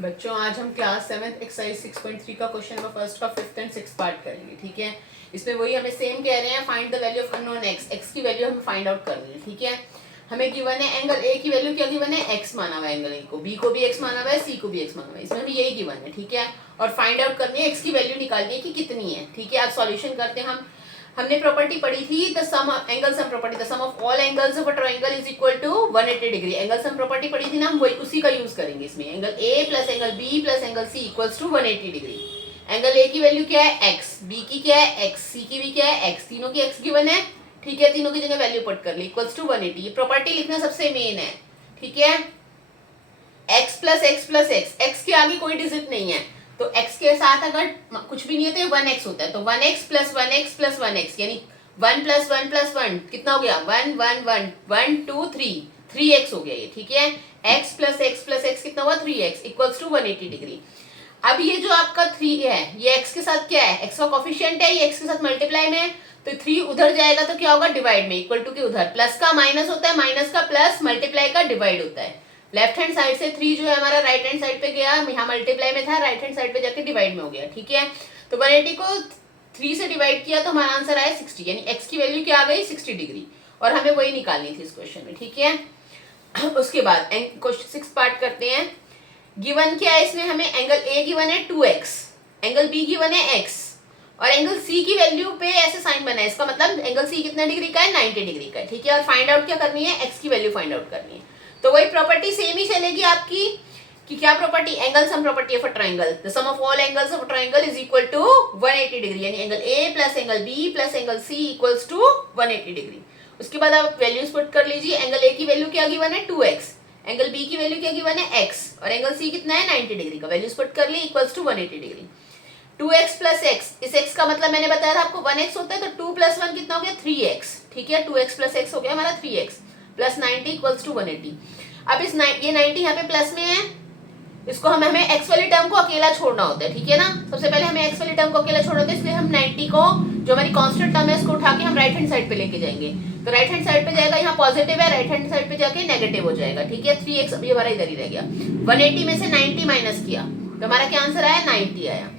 बच्चों आज हम क्लास 7 एक्सरसाइज 6.3 का क्वेश्चन नंबर फर्स्ट का 5th एंड 6th पार्ट करेंगे। ठीक है, इसमें वही हमें सेम कह रहे हैं, find the value of unknown x. X की वैल्यू हमें फाइंड आउट करनी है। ठीक है, हमें गिवन है एंगल ए की वैल्यू क्या गिवन है, एक्स माना हुआ है, एंगल ए को, बी को भी एक्स माना हुआ है, सी को भी एक्स माना हुआ है, इसमें भी यही गिवन है। ठीक है, और फाइंड आउट करनी है, एक्स की वैल्यू निकालनी है कि कितनी है। ठीक है, अब सॉल्यूशन करते हैं। हमने प्रॉपर्टी पढ़ी थी the sum angle sum property, the sum of all angles of a triangle is equal to 180 degree. Angle sum property पढ़ी थी ना, हम वही उसी का यूज करेंगे इसमें। Angle A plus angle B plus angle C equals to 180 degree. Angle A की वैल्यू क्या है, एक्स, बी की क्या है, एक्स, सी की भी क्या है, एक्स, तीनों की एक्स गिवन है। ठीक है, तीनों की जगह वैल्यू पुट कर ली, इक्वल्स टू 180। ये प्रॉपर्टी लिखना सबसे मेन है। ठीक है, x plus x plus x, x के आगे कोई डिजिट नहीं है, तो x के साथ अगर कुछ भी नहीं है तो 1x होता है, तो 1x plus 1x plus 1x यानी 1 प्लस 1 प्लस 1 कितना हो गया, 1 1 1 1 2 3 3x हो गया ये। ठीक है, x प्लस x कितना हुआ, 3x इक्वल्स टू 180 डिग्री। अब ये जो आपका 3 है ये x के साथ क्या है, x का कोफिशिएंट है, ये x के साथ मल्टीप्लाई में है, तो 3 उधर जाएगा तो क्या होगा, डिवाइड में, इक्वल टू के उधर प्लस का माइनस होता है, माइनस का प्लस, मल्टीप्लाई का डिवाइड होता है। लेफ्ट हैंड साइड से 3 जो है हमारा राइट हैंड साइड पे गया, यहाँ मल्टीप्लाई में था, राइट हैंड साइड पे जाके डिवाइड में हो गया। ठीक है, तो 180 को 3 से डिवाइड किया तो हमारा आंसर आया 60, यानी x की वैल्यू क्या आ गई, 60 डिग्री, और हमें वही निकालनी थी इस क्वेश्चन में। ठीक है, उसके बाद क्वेश्चन 6 पार्ट करते हैं। गिवन क्या है इसमें, हमें एंगल ए गिवन है 2x, एंगल बी गिवन है x, और एंगल सी की वैल्यू पे ऐसे साइन बना है, इसका मतलब एंगल सी कितना डिग्री का है, 90 डिग्री का है। ठीक है, और फाइंड आउट क्या करनी है, x की वैल्यू फाइंड आउट करनी है। तो वही प्रॉपर्टी सेम ही चलेगी आपकी कि क्या property, angle sum property of a triangle, the sum of all angles of a triangle is equal to 180 degree, यानी angle A plus angle B plus angle C equals to 180 degree. उसके बाद आप values put कर लीजिए, angle A की value क्या given है, 2x, angle B की वैल्यू क्या गिवन है, x, और एंगल सी कितना है, 90 डिग्री का, वैल्यूज पुट कर ली, equals to 180 degree. 2x plus x, इस x का मतलब मैंने बताया था आपको 1x होता है, तो 2 प्लस 1 कितना हो गया, 3x। ठीक है, 2x प्लस x हो गया हमारा 3x प्लस 90 इक्वल्स टू 180। अब इस ये 90 यहाँ पे प्लस में है, इसको हमें x वाली टर्म को अकेला छोड़ना होता है। ठीक है ना, सबसे पहले हमें x वाली टर्म को अकेला छोड़ना होता है, इसलिए हम 90 को, जो हमारी कांस्टेंट टर्म है, इसको उठा के हम राइट हैंड साइड पे लेके जाएंगे, तो राइट हैंड साइड पे जाएगा, यहाँ पॉजिटिव है, राइट हैंड साइड पे जाके नेगेटिव हो जाएगा। ठीक है, 3x अभी हमारा इधर ही रह गया, 180 में से 90 माइनस किया तो हमारा क्या आंसर आया, 90 आया।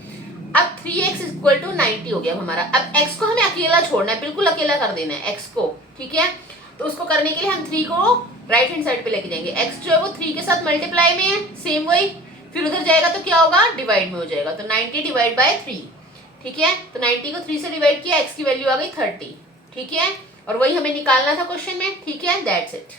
अब 3x इक्वल टू 90 हो गया हमारा। अब x को हमें अकेला छोड़ना है, बिल्कुल अकेला कर देना है x को। ठीक है, तो उसको करने के लिए हम 3 को राइट हैंड साइड पे लेके जाएंगे, x जो है वो 3 के साथ मल्टीप्लाई में है, सेम वही, फिर उधर जाएगा तो क्या होगा, डिवाइड में हो जाएगा, तो 90 डिवाइड बाय 3। ठीक है, तो 90 को 3 से डिवाइड किया, x की वैल्यू आ गई 30। ठीक है, और वही हमें निकालना था क्वेश्चन में। ठीक है, दैट्स इट।